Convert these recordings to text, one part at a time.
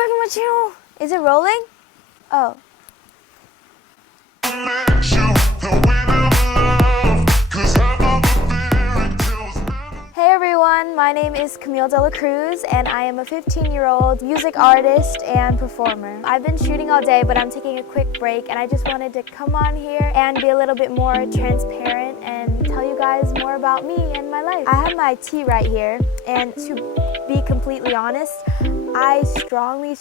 back to my channel. Is it rolling? Oh. Hey everyone, my name is Camille de la Cruz and I am a 15-year-old music artist and performer. I've been shooting all day, but I'm taking a quick break and I just wanted to come on here and be a little bit more transparent and tell you guys more about me and my life. I have my tea right here, and to be completely honest, I strongly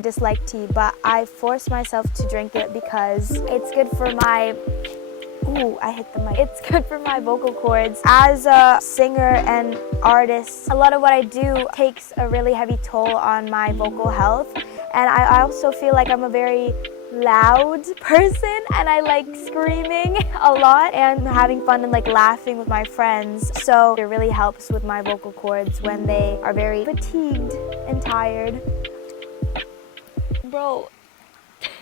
dislike tea, but I force myself to drink it because it's good for my I hit the mic. It's good for my vocal cords. As a singer and artist, a lot of what I do takes a really heavy toll on my vocal health. And I also feel like I'm a very loud person and I like screaming a lot and having fun and like laughing with my friends. So it really helps with my vocal cords when they are very fatigued and tired. Bro,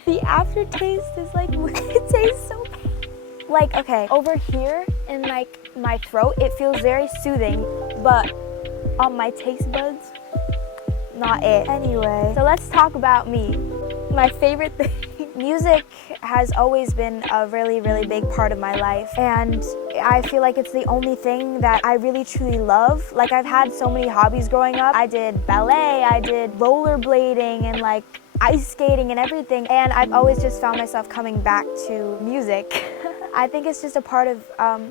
the aftertaste is like, it tastes so bad. Like, okay, over here in like my throat, it feels very soothing, but on my taste buds, not it. Anyway, so let's talk about me. My favorite thing. Music has always been a really big part of my life, and I feel like it's the only thing that I really truly love. Like, I've had so many hobbies growing up. I did ballet, I did rollerblading and like ice skating and everything, and I've always just found myself coming back to music. I think it's just a part of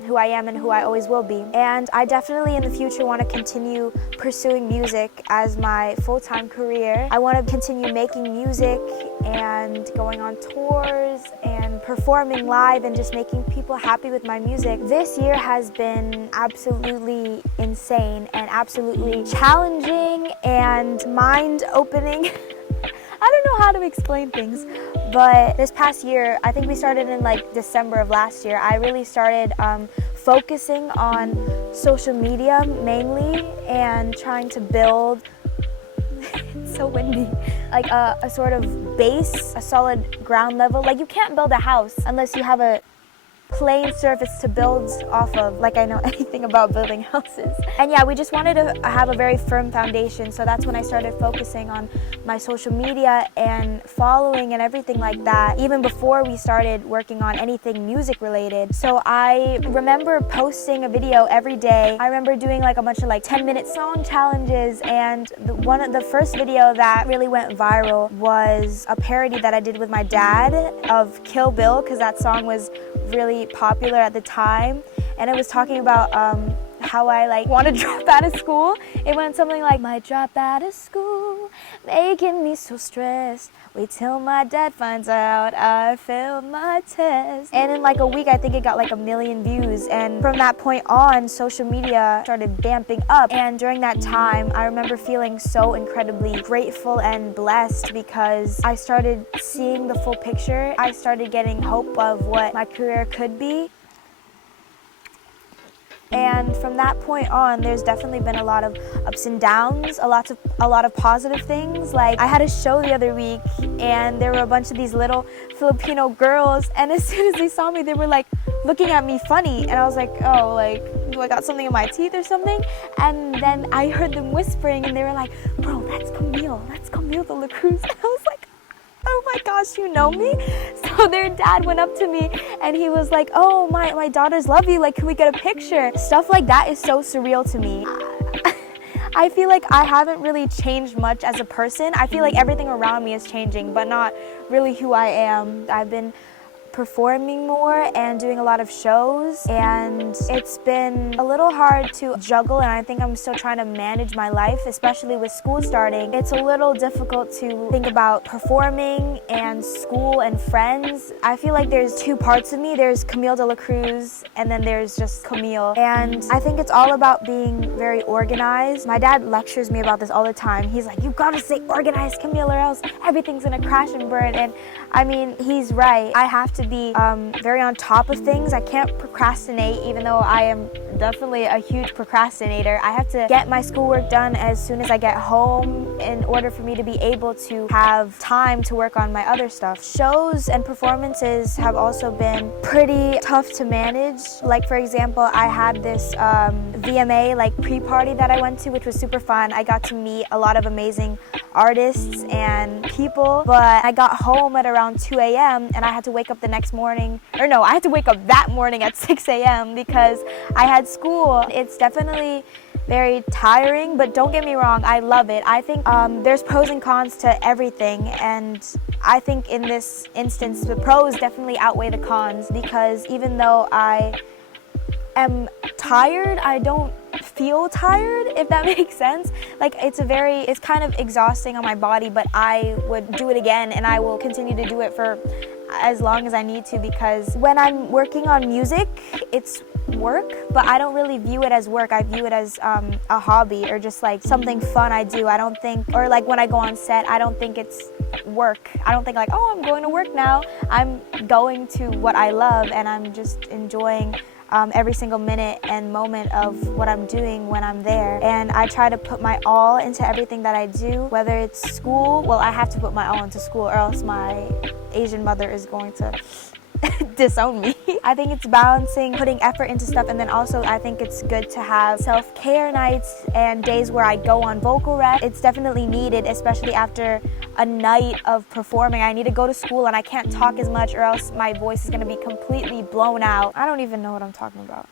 who I am and who I always will be. And I definitely in the future want to continue pursuing music as my full-time career. I want to continue making music and going on tours and performing live and just making people happy with my music. This year has been absolutely insane and absolutely challenging and mind-opening. I don't know how to explain things, but this past year, I think we started in like December of last year, I really started focusing on social media mainly and trying to build, it's so windy, like a sort of base, a solid ground level. Like, you can't build a house unless you have a plain surface to build off of, like I know anything about building houses. And yeah, we just wanted to have a very firm foundation, so that's when I started focusing on my social media and following and everything like that, even before we started working on anything music related. So I remember posting a video every day. I remember doing like a bunch of like 10-minute song challenges, and the first video that really went viral was a parody that I did with my dad of Kill Bill, because that song was really popular at the time, and it was talking about how I like want to drop out of school. It went something like, might drop out of school, making me so stressed. Wait till my dad finds out I failed my test. And in like a week, I think it got like 1 million views. And from that point on, social media started vamping up. And during that time, I remember feeling so incredibly grateful and blessed because I started seeing the full picture. I started getting hope of what my career could be. And from that point on, there's definitely been a lot of ups and downs, a lot of positive things. Like, I had a show the other week and there were a bunch of these little Filipino girls, and as soon as they saw me, they were like looking at me funny, and I was like, oh, like, do I got something in my teeth or something? And then I heard them whispering and they were like, bro, that's Camille de la Cruz. And I was like, oh my gosh, you know me? So their dad went up to me and he was like, oh, my daughters love you, like, can we get a picture? Stuff like that is so surreal to me. I feel like I haven't really changed much as a person. I feel like everything around me is changing, but not really who I am. I've been performing more and doing a lot of shows, and it's been a little hard to juggle, and I think I'm still trying to manage my life, especially with school starting. It's a little difficult to think about performing and school and friends. I feel like there's two parts of me. There's Camille de la Cruz and then there's just Camille, and I think it's all about being very organized. My dad lectures me about this all the time. He's like, you gotta stay organized, Camille, or else everything's gonna crash and burn. And I mean, he's right. I have to be very on top of things. I can't procrastinate, even though I am definitely a huge procrastinator. I have to get my schoolwork done as soon as I get home in order for me to be able to have time to work on my other stuff. Shows and performances have also been pretty tough to manage. Like for example, I had this VMA like pre-party that I went to, which was super fun. I got to meet a lot of amazing artists and people, but I got home at around 2 a.m. and I had to wake up the next morning, or no, I had to wake up that morning at 6 a.m. because I had school. It's definitely very tiring, but don't get me wrong, I love it. I think there's pros and cons to everything, and I think in this instance the pros definitely outweigh the cons, because even though I am tired, I don't feel tired, if that makes sense. Like it's kind of exhausting on my body, but I would do it again, and I will continue to do it for as long as I need to, because when I'm working on music, it's work, but I don't really view it as work. I view it as a hobby, or just like something fun I do. I don't think, or like when I go on set, I don't think it's work. I don't think like, oh, I'm going to work now. I'm going to what I love, and I'm just enjoying every single minute and moment of what I'm doing when I'm there. And I try to put my all into everything that I do, whether it's school. Well, I have to put my all into school, or else my Asian mother is going to disown me. I think it's balancing putting effort into stuff, and then also I think it's good to have self-care nights and days where I go on vocal rest. It's definitely needed, especially after a night of performing. I need to go to school and I can't talk as much, or else my voice is going to be completely blown out. I don't even know what I'm talking about.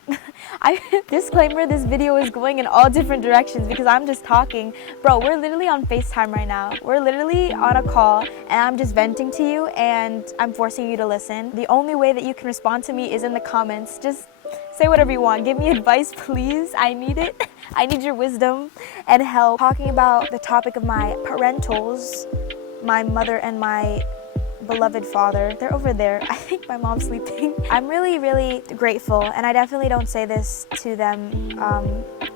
Disclaimer, this video is going in all different directions because I'm just talking. Bro, we're literally on FaceTime right now. We're literally on a call and I'm just venting to you and I'm forcing you to listen. The only way that you can respond to me is in the comments. Just say whatever you want. Give me advice, please. I need it. I need your wisdom and help. Talking about the topic of my parentals, my mother and my beloved father. They're over there. I think my mom's sleeping. I'm really, really grateful, and I definitely don't say this to them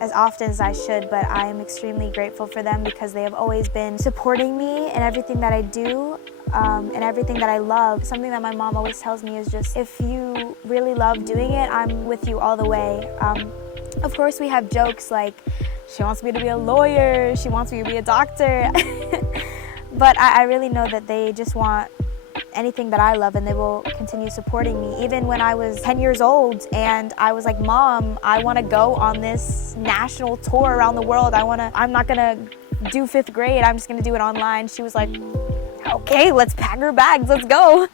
as often as I should, but I am extremely grateful for them because they have always been supporting me in everything that I do. And everything that I love. Something that my mom always tells me is just, if you really love doing it, I'm with you all the way. Of course, we have jokes like, she wants me to be a lawyer, she wants me to be a doctor. But I really know that they just want anything that I love, and they will continue supporting me. Even when I was 10 years old and I was like, Mom, I want to go on this national tour around the world. I'm not gonna do 5th grade, I'm just gonna do it online. She was like, okay, let's pack our bags, let's go.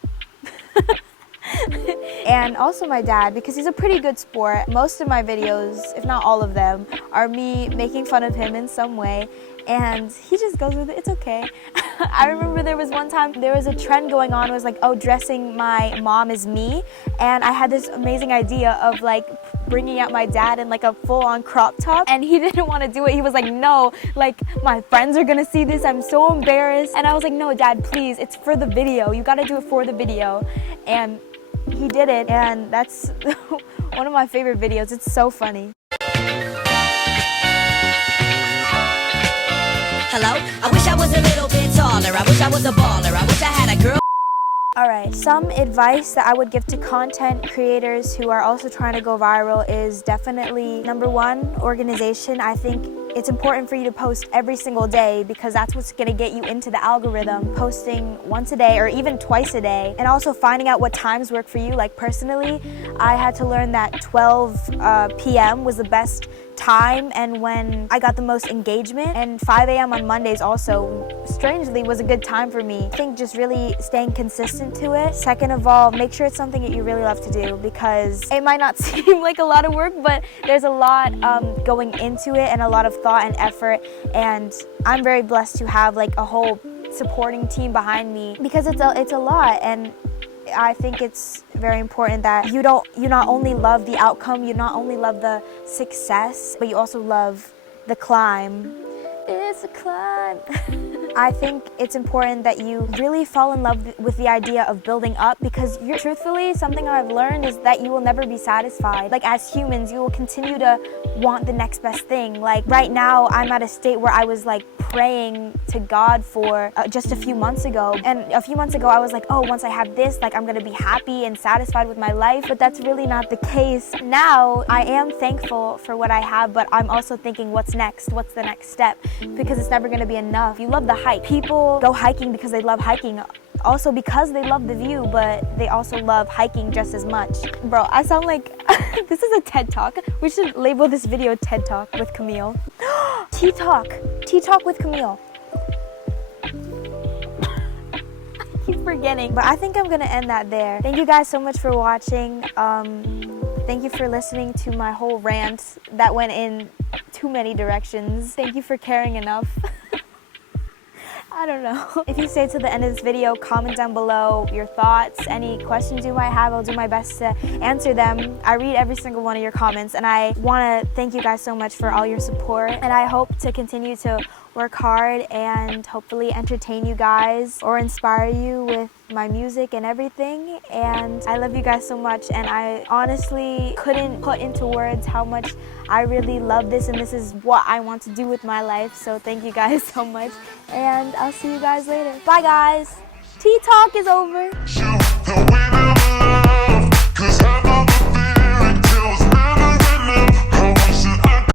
And also my dad, because he's a pretty good sport. Most of my videos, if not all of them, are me making fun of him in some way, and he just goes with it. It's okay. I remember there was one time, there was a trend going on. It was like, oh, dressing my mom as me, and I had this amazing idea of like bringing out my dad in like a full-on crop top, and he didn't want to do it. He was like, no, like my friends are gonna see this, I'm so embarrassed. And I was like, no, Dad, please, it's for the video, you gotta do it for the video. And he did it, and that's one of my favorite videos. It's so funny. Hello? I wish I was a little bit taller. I wish I was a baller. I wish I had a girl. Alright, some advice that I would give to content creators who are also trying to go viral is definitely, number one, organization. I think it's important for you to post every single day because that's what's going to get you into the algorithm. Posting once a day or even twice a day, and also finding out what times work for you. Like personally, I had to learn that 12 p.m. was the best time and when I got the most engagement, and 5 a.m. on Mondays also strangely was a good time for me. I think just really staying consistent to it. Second of all, make sure it's something that you really love to do, because it might not seem like a lot of work, but there's a lot going into it and a lot of thought and effort, and I'm very blessed to have like a whole supporting team behind me, because it's a lot. And I think it's very important that you not only love the outcome, you not only love the success, but you also love the climb. It's a climb. I think it's important that you really fall in love with the idea of building up, because truthfully, something I've learned is that you will never be satisfied. Like, as humans, you will continue to want the next best thing. Like, right now, I'm at a state where I was like praying to God for just a few months ago. And a few months ago, I was like, oh, once I have this, like, I'm gonna be happy and satisfied with my life. But that's really not the case. Now, I am thankful for what I have, but I'm also thinking, what's next? What's the next step? Because it's never gonna be enough. You love the hike. People go hiking because they love hiking. Also because they love the view, but they also love hiking just as much. Bro, I sound like this is a TED Talk. We should label this video TED Talk with Camille. Tea Talk. Tea Talk with Camille. I keep forgetting. But I think I'm gonna end that there. Thank you guys so much for watching. Thank you for listening to my whole rant that went in too many directions. Thank you for caring enough. I don't know. If you stay to the end of this video, comment down below your thoughts, any questions you might have. I'll do my best to answer them. I read every single one of your comments, and I want to thank you guys so much for all your support. And I hope to continue to work hard and hopefully entertain you guys or inspire you with my music and everything. And I love you guys so much, and I honestly couldn't put into words how much I really love this, and this is what I want to do with my life. So thank you guys so much, and I'll see you guys later. Bye guys. Tea Talk is over.